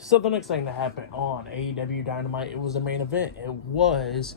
So the next thing that happened on AEW Dynamite, it was the main event. It was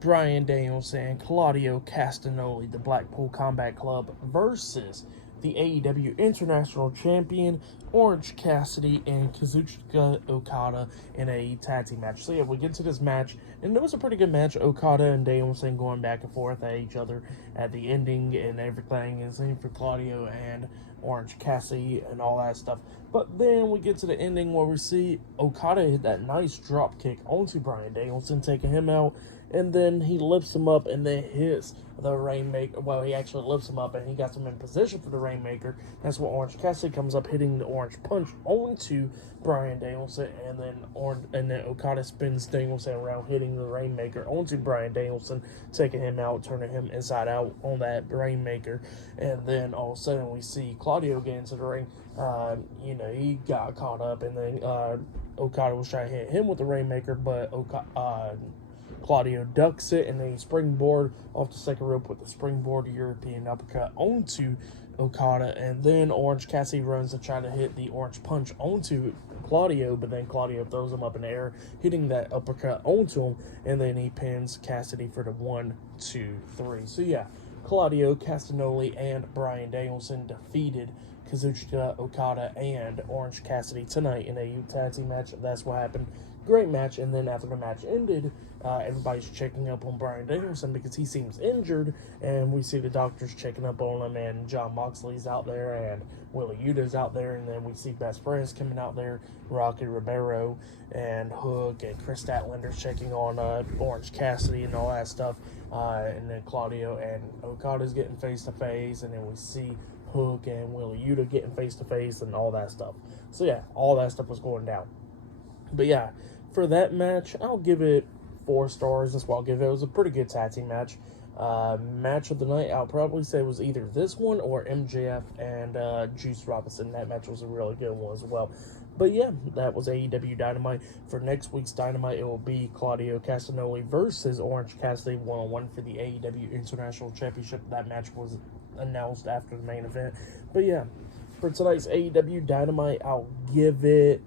Bryan Danielson and Claudio Castagnoli, the Blackpool Combat Club, versus the AEW International Champion Orange Cassidy and Kazuchika Okada in a tag team match. So yeah, we get to this match, and it was a pretty good match. Okada and Danielson going back and forth at each other at the ending and everything, and same for Claudio and Orange Cassidy and all that stuff. But then we get to the ending where we see Okada hit that nice drop kick onto Bryan Danielson, taking him out, and then he lifts him up and then hits the Rainmaker. Well, he actually lifts him up and he got him in position for the Rainmaker. That's where Orange Cassidy comes up, hitting the Orange Punch onto Bryan Danielson, and then Okada spins Danielson around, hitting the Rainmaker onto Bryan Danielson, taking him out, turning him inside out on that Rainmaker. And then all of a sudden we see Claudio get into the ring. He got caught up, and then Okada was trying to hit him with the Rainmaker, but Claudio ducks it, and then he springboard off the second rope with the springboard European uppercut onto Okada, and then Orange Cassidy runs to try to hit the Orange Punch onto Claudio, but then Claudio throws him up in the air, hitting that uppercut onto him, and then he pins Cassidy for the 1, 2, 3. So yeah, Claudio Castagnoli and Bryan Danielson defeated Kazuchika Okada and Orange Cassidy tonight in a tag team match. That's what happened. Great match. And then after the match ended, everybody's checking up on Bryan Danielson because he seems injured, and we see the doctors checking up on him, and Jon Moxley's out there, and Wheeler Yuta's out there, and then we see Best Friends coming out there, Rocky Romero and Hook and Chris Statlander's checking on Orange Cassidy and all that stuff, and then Claudio and Okada's getting face to face, and then we see Hook and Wheeler Yuta getting face to face and all that stuff. So yeah, all that stuff was going down. But yeah, for that match, I'll give it 4 stars. That's what I'll give it. It was a pretty good tag team match. Match of the night, I'll probably say was either this one or MJF and Juice Robinson. That match was a really good one as well. But yeah, that was AEW Dynamite. For next week's Dynamite, it will be Claudio Castagnoli versus Orange Cassidy 1-on-1 for the AEW International Championship. That match was announced after the main event. But yeah, for tonight's AEW Dynamite, I'll give it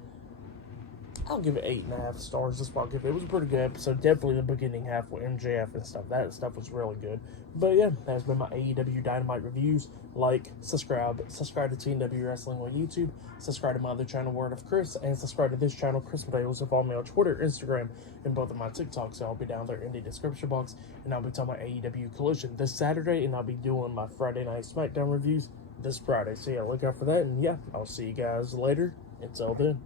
8.5 stars. That's what I'll give it. It was a pretty good episode. Definitely the beginning half with MJF and stuff. That stuff was really good. But yeah, that's been my AEW Dynamite reviews. Like, subscribe to TNW Wrestling on YouTube. Subscribe to my other channel, Word of Chris, and subscribe to this channel, Chris Medeiros. Follow me on Twitter, Instagram, and both of my TikToks. So I'll be down there in the description box, and I'll be talking about AEW Collision this Saturday, and I'll be doing my Friday Night SmackDown reviews this Friday. So yeah, look out for that. And yeah, I'll see you guys later. Until then.